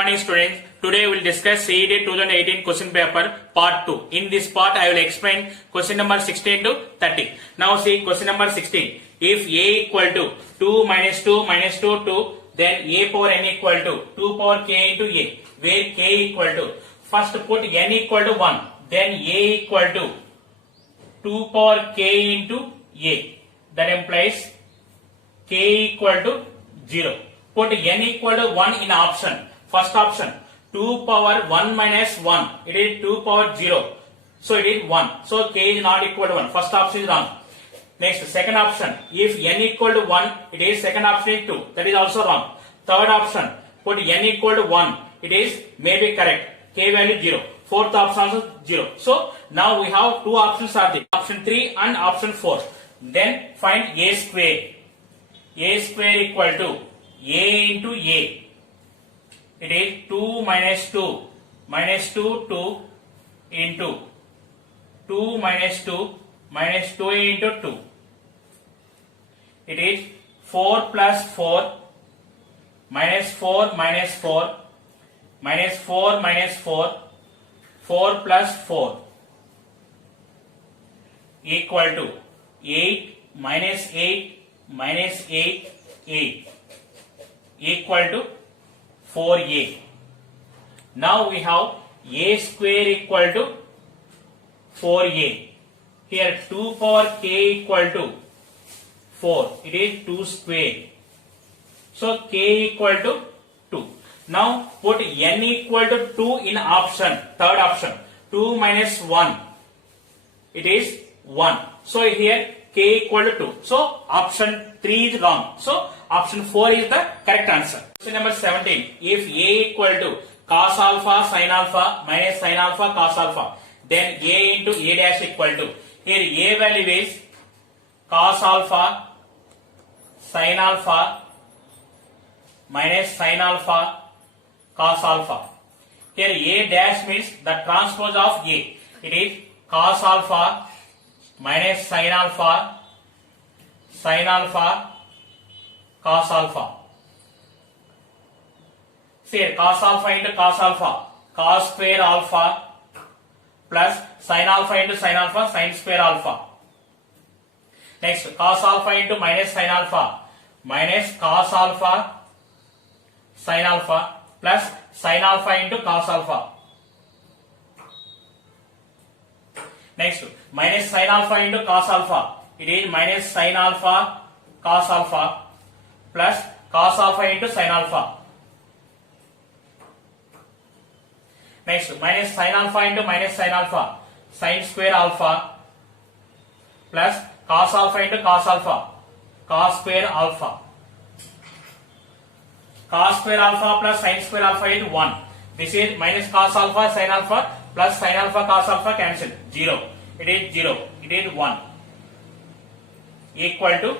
morning students. Today we will discuss CET 2018 question paper part 2. In this part I will explain question number 16 to 30. Now see question number 16. If a equal to 2 minus 2 minus 2 2, then a power n equal to 2 power k into a, where k equal to, first put n equal to 1, then a equal to 2 power k into a. That implies k equal to 0. Put n equal to 1 in option. First option 2 power 1 minus 1, it is 2 power 0, so it is 1. So k is not equal to 1. First option is wrong. Next, second option, if n equal to 1, it is second option is 2, that is also wrong. Third option, put n equal to 1, it is maybe correct, k value 0. Fourth option also 0. So now we have two options are there, option 3 and option 4. Then find a square. A square equal to a into a. It is 2 minus 2 minus 2 2 into 2 minus 2 minus 2 into 2. It is 4 plus 4 minus 4 minus 4 minus 4 minus 4 4 plus 4 equal to 8 minus 8 minus 8 8 equal to 4a. Now we have a square equal to 4a. Here 2 power k equal to 4. It is 2 square. So k equal to 2. Now put n equal to 2 in option. Third option. 2 minus 1. It is 1. So here k equal to 2. So option 3 is wrong. So option 4 is the correct answer. Question number 17. If a equal to cos alpha sin alpha minus sin alpha cos alpha, then a into a dash equal to, here a value is cos alpha sin alpha minus sin alpha cos alpha. Here a dash means the transpose of a. It is cos alpha minus sin alpha cos alpha. See here, cos alpha into cos alpha, cos square alpha plus sin alpha into sin alpha, sin square alpha. Next, cos alpha into minus sin alpha, minus cos alpha sin alpha plus sin alpha into cos alpha. Next, minus sin alpha into cos alpha, it is minus sin alpha cos alpha plus cos alpha into sin alpha. Next, minus sin alpha into minus sin alpha, sin square alpha plus cos alpha into cos alpha, cos square alpha. Cos square alpha plus sin square alpha is 1. This is minus cos alpha sin alpha plus sin alpha cos alpha cancel. 0. It is 0. It is 1. Equal to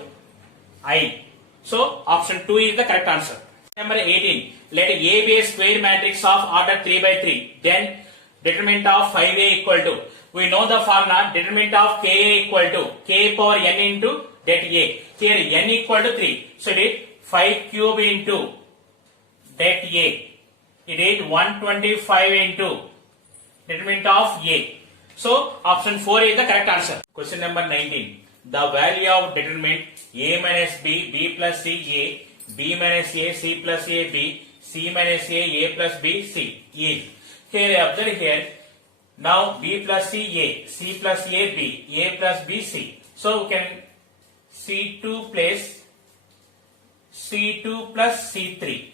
I. So option 2 is the correct answer. Number 18. Let A be a square matrix of order 3 by 3. Then determinant of 5a equal to. We know the formula. Determinant of ka equal to k power n into det a. Here n equal to 3. So it is 5 cube into det a. It is 125 into determinant of a. So option 4 is the correct answer. Question number 19. The value of determinant a minus b, b plus c a, b minus a, c plus a b, c minus a plus b, c is. Here observe here. Now b plus c a, c plus a b, a plus b c. So we can c2 place c2 plus c3.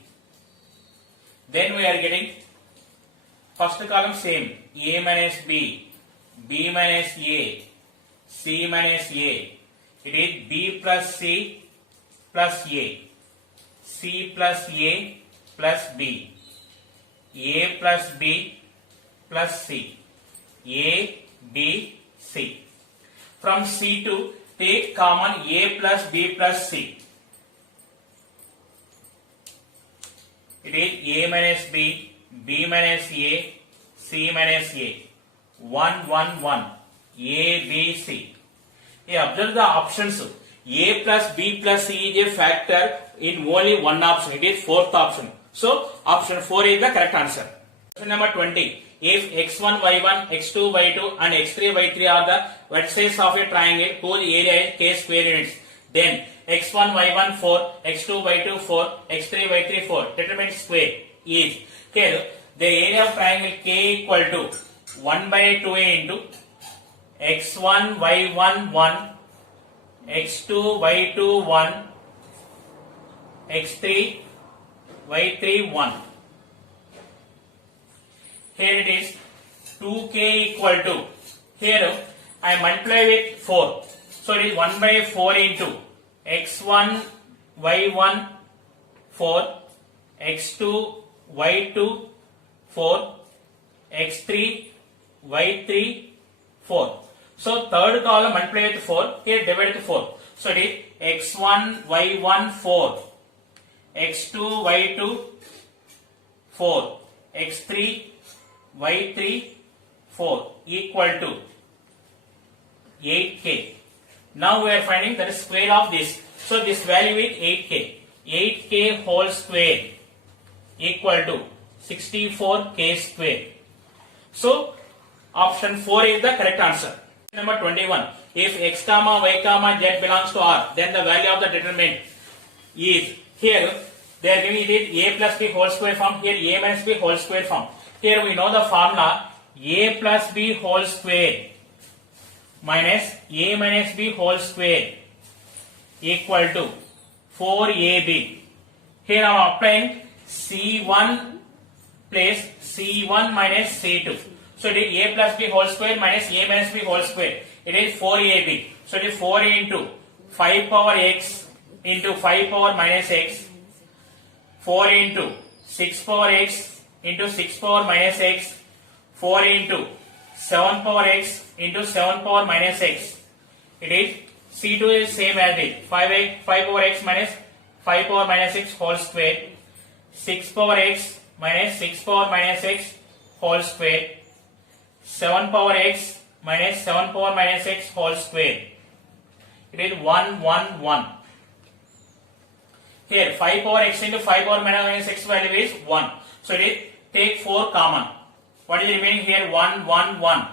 Then we are getting first column same, a minus b, b minus a, c minus a. It is b plus c plus a, c plus a plus b, a plus b plus c, a, b, c. From c2 take common a plus b plus c. It is a minus b, b minus a, c minus a. 1 1 1, a, b, c. Here observe the options. A plus b plus c is a factor in only one option. It is fourth option. So option 4 is the correct answer. Question number 20. If x1, y1, x2, y2 and x3, y3 are the vertices of a triangle whose area is k square units, then x1, y1 4, x2, y2 4, x3, y3 4. Determine square is. Here the area of triangle k equal to 1 by 2 into x1, y1 1, x2, y2 1, x3, y3 1. Here it is 2k equal to, here I multiply with 4. So it is 1 by 4 into x1, y1 4, x2, y2 4, x3, y3 4. So third column multiply with 4, here divide with 4. So it is x1, y1 4, x2, y2 4, x3, y3 4 equal to 8k. Now we are finding the square of this. So this value is 8k. 8k whole square equal to 64k square. So option 4 is the correct answer. Number 21. If x comma y comma z belongs to R, then the value of the determinant is, here they are giving it a plus b whole square form, here a minus b whole square form. Here we know the formula a plus b whole square minus a minus b whole square equal to 4ab. Here I am applying c1 place c1 minus c2. So it is a plus b whole square minus a minus b whole square. It is 4ab. So it is 4 into 5 power x into 5 power minus x, 4 into 6 power x into 6 power minus x, 4 into 7 power x into 7 power minus x. It is C2 is same as it, 5 power x minus 5 power minus x whole square, 6 power x minus 6 power minus x whole square, 7 power x minus 7 power minus x whole square. It is 1, 1, 1. Here 5 power x into 5 power minus x value is 1. So it is, take 4 common. What is remaining here? 1, 1, 1.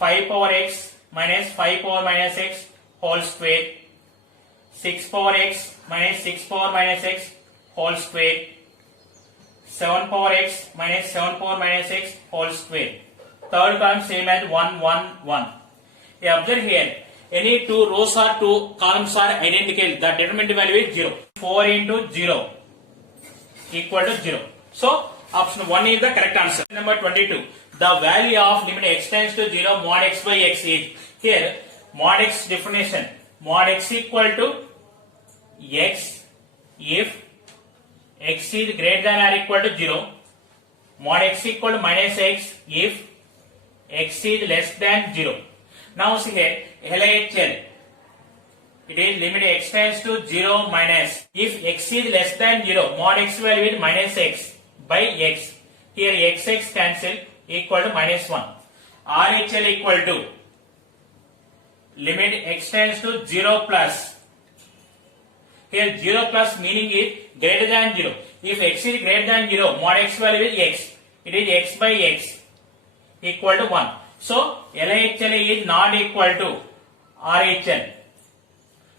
5 power x minus 5 power minus x whole square. 6 power x minus 6 power minus x whole square. 7 power x minus 7 power minus x whole square. Third column same as 1, 1, 1. Observe here. Any two rows or two columns are identical. The determinant value is 0. 4 into 0 equal to 0. So option 1 is the correct answer. Number 22. The value of limit x tends to 0 mod x by x is. Here mod x definition. Mod x equal to x if x is greater than or equal to 0. Mod x equal to minus x if x is less than 0. Now see here LHL. It is limit x tends to 0 minus. If x is less than 0, mod x value is minus x by x. Here x cancel equal to minus 1. RHL equal to limit x tends to 0 plus. Here 0 plus meaning is greater than 0. If x is greater than 0, mod x value is x. It is x by x equal to 1. So LHL is not equal to RHL.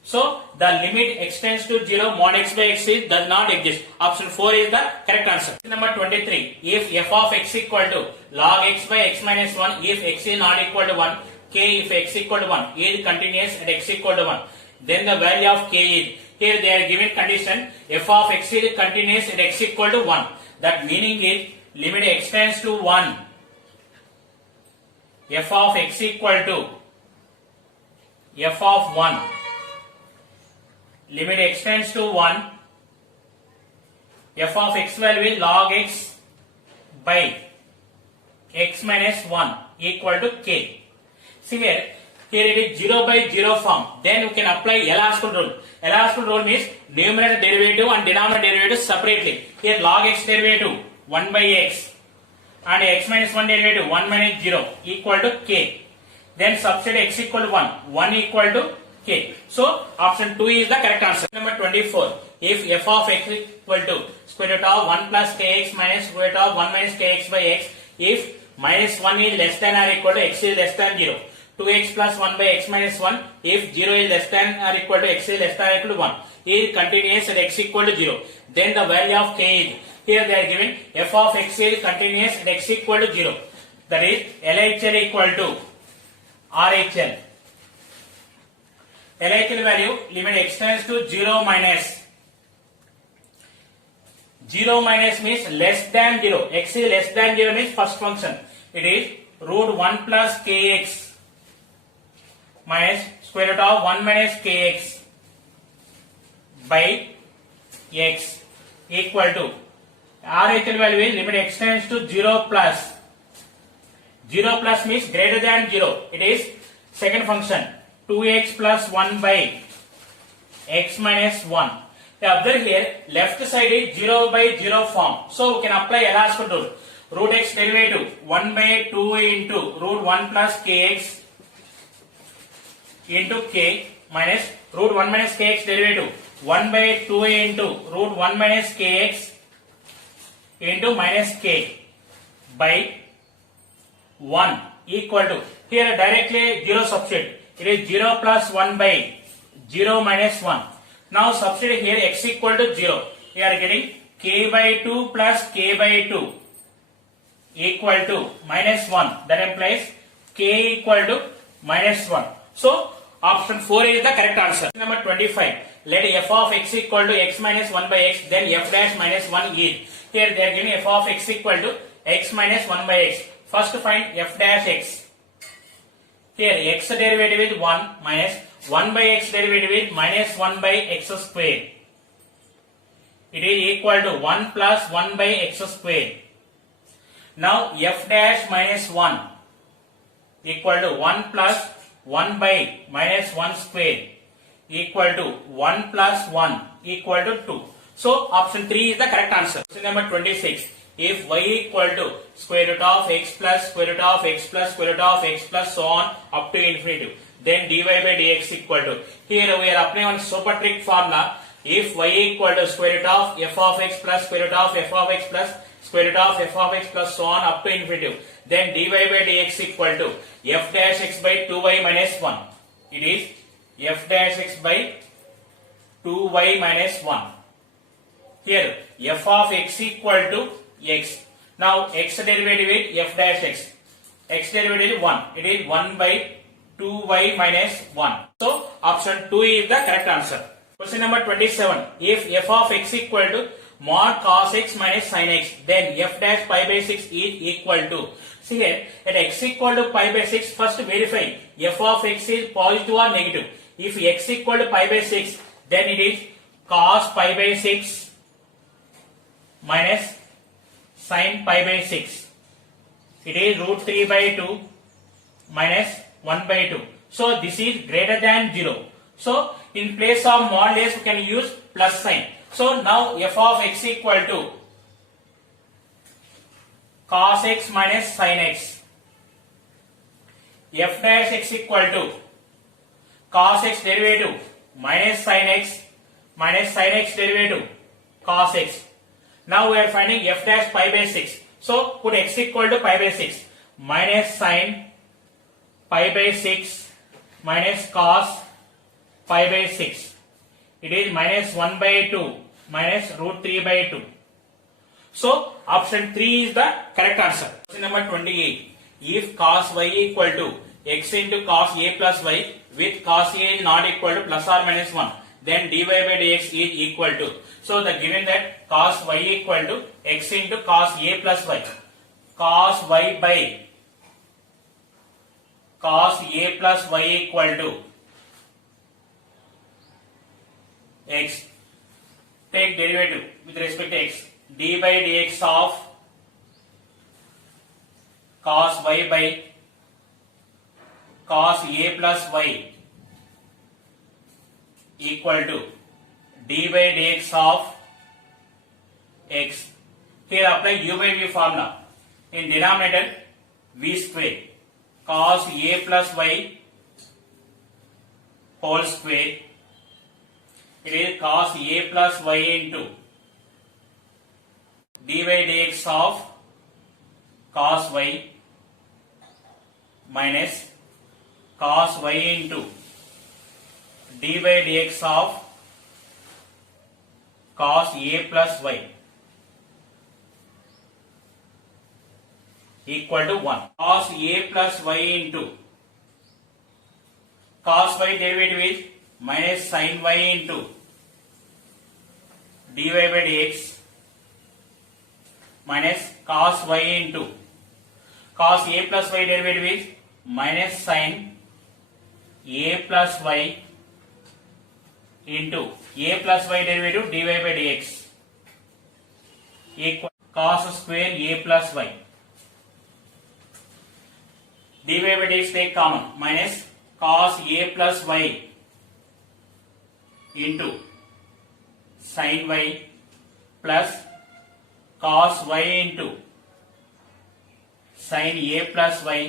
So the limit x tends to 0 mod x by x is does not exist. Option 4 is the correct answer. Number 23. If f of x equal to log x by x minus 1, if x is not equal to 1, k if x equal to 1 is continuous at x equal to 1, then the value of k is, here they are given condition f of x is continuous at x equal to 1. That meaning is limit x tends to 1, f of x equal to f of 1. Limit x tends to 1, f of x value is log x by x minus 1 equal to k. See here it is 0 by 0 form. Then we can apply L-Hospital rule. L-Hospital rule means numerator derivative and denominator derivative separately. Here log x derivative 1 by x and x minus 1 derivative 1 minus 0 equal to k. Then substitute x equal to 1. 1 equal to Okay, so option 2 is the correct answer. Number 24. If f of x equal to square root of 1 plus kx minus square root of 1 minus kx by x, if minus 1 is less than or equal to x is less than 0. 2x plus 1 by x minus 1, if 0 is less than or equal to x is less than or equal to 1, is continuous at x equal to 0. Then the value of k is, here they are given f of x is continuous at x equal to 0. That is LHL equal to RHL. LHL value limit x tends to 0 minus. 0 minus means less than 0. X is less than 0 means first function. It is root 1 plus kx minus square root of 1 minus kx by x equal to RHL value is limit x tends to 0 plus. 0 plus means greater than 0. It is second function 2x plus 1 by x minus 1. Observe here left side is 0 by 0 form. So we can apply L'Hospital rule. Root x derivative 1 by 2 into root 1 plus kx into k minus root 1 minus kx derivative 1 by 2 into root 1 minus kx into minus k by 1 equal to, here directly 0 substitute. It is 0 plus 1 by 0 minus 1. Now substitute here x equal to 0. We are getting k by 2 plus k by 2 equal to minus 1. That implies k equal to minus 1. So option 4 is the correct answer. Number 25. Let f of x equal to x minus 1 by x, then f dash minus 1 is. Here they are giving f of x equal to x minus 1 by x. First find f dash x. Here x derivative is 1 minus 1 by x derivative is minus 1 by x square. It is equal to 1 plus 1 by x square. Now f dash minus 1 equal to 1 plus 1 by minus 1 square equal to 1 plus 1 equal to 2. So option 3 is the correct answer. Question number 26. If y equal to square root of x plus square root of x plus square root of x plus so on up to infinity, then dy by dx equal to, here we are applying one super trick formula. If y equal to square root of f of x plus square root of f of x plus square root of f of x plus so on up to infinity, then dy by dx equal to f dash x by 2y minus 1. It is f dash x by 2y minus 1. Here f of x equal to x. Now x derivative is f dash x. X derivative is 1. It is 1 by 2y minus 1. So option 2 is the correct answer. Question number 27. If f of x equal to mod cos x minus sin x, then f dash pi by 6 is equal to. See here, at x equal to pi by 6, first verify f of x is positive or negative. If x equal to pi by 6, then it is cos pi by 6 minus sin pi by 6. It is root 3 by 2 minus 1 by 2. So this is greater than 0. So in place of modulus we can use plus sign. So now f of x equal to cos x minus sin x. F dash x equal to cos x derivative minus sin x derivative cos x. Now we are finding f dash pi by 6. So put x equal to pi by 6 minus sin pi by 6 minus cos pi by 6. It is minus 1 by 2 minus root 3 by 2. So option 3 is the correct answer. Question number 28. If cos y equal to x into cos a plus y with cos a is not equal to plus or minus 1, then dy by dx is equal to. So the given that cos y equal to x into cos a plus y. Cos y by cos a plus y equal to x. Take derivative with respect to x. D by dx of cos y by cos a plus y equal to d by dx of x. Here apply u by v formula. In denominator v square cos a plus y whole square. It is cos a plus y into dy dx of cos y minus cos y into dy dx of cos a plus y equal to 1. Cos a plus y into cos y derivative is minus sin y into dy by dx minus cos y into cos a plus y derivative is minus sin a plus y into a plus y derivative dy by dx equal cos square a plus y. dy by dx take common minus cos a plus y into sin y plus cos y into sin a plus y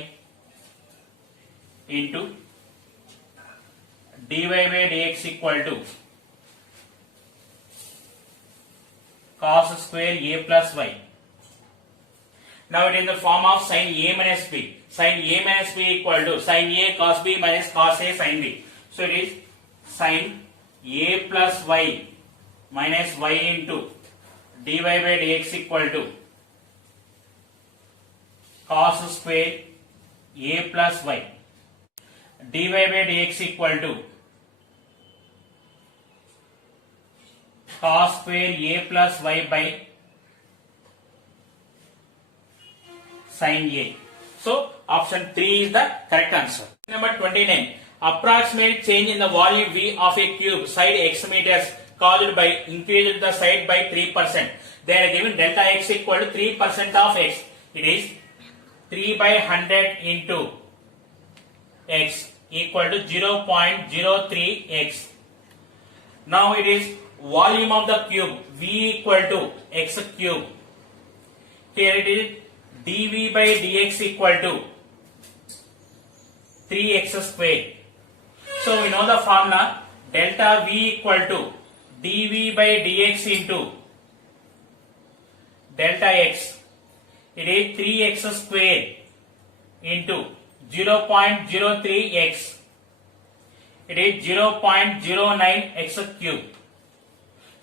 into dy by dx equal to cos square a plus y. Now it is in the form of sin a minus b. Sin a minus b equal to sin a cos b minus cos a sin b. So it is sin a plus y minus y into dy by dx equal to cos square a plus y. dy by dx equal to cos square a plus y by sin a. So option 3 is the correct answer. Number 29. Approximate change in the volume V of a cube side x meters caused by increased the side by 3%. They are given delta x equal to 3% of x. It is 3 by 100 into x equal to 0.03 x. Now it is volume of the cube V equal to x cube. Here it is dV by dx equal to 3x square. So we know the formula delta V equal to dV by dx into delta x. It is 3x square into 0.03x. It is 0.09x cube.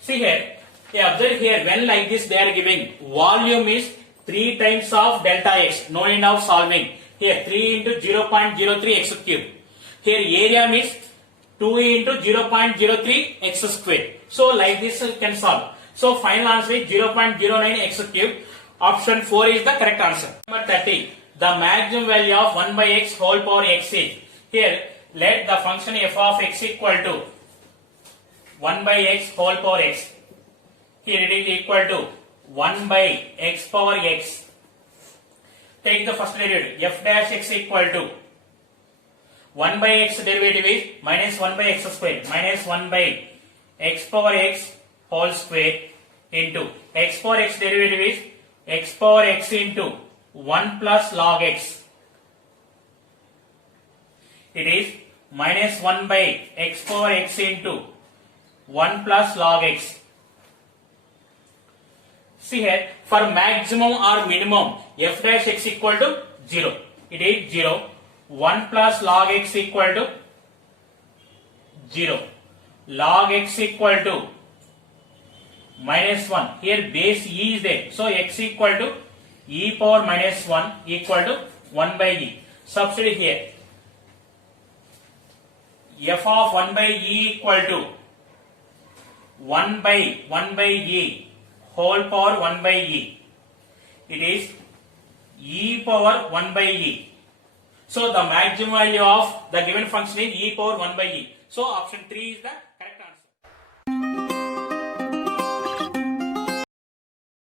See here, observe here, when like this they are giving volume is 3 times of delta x, no need of solving. Here 3 into 0.03 x cube. Here area means 2 into 0.03 x square. So like this you can solve. So final answer is 0.09 x cube. Option 4 is the correct answer. Number 30. The maximum value of 1 by x whole power x is. Here let the function f of x equal to 1 by x whole power x. Here it is equal to 1 by x power x. Take the first derivative. F dash x equal to 1 by x derivative is minus 1 by x square minus 1 by x power x whole square into x power x derivative is x power x into 1 plus log x. It is minus 1 by x power x into 1 plus log x. See here, for maximum or minimum f dash x equal to 0. It is 0. 1 plus log x equal to 0. Log x equal to minus 1. Here base e is there. So x equal to e power minus 1 equal to 1 by e. Substitute here. F of 1 by e equal to 1 by e whole power 1 by e. It is e power 1 by e. So the maximum value of the given function is e power 1 by e. So option 3 is the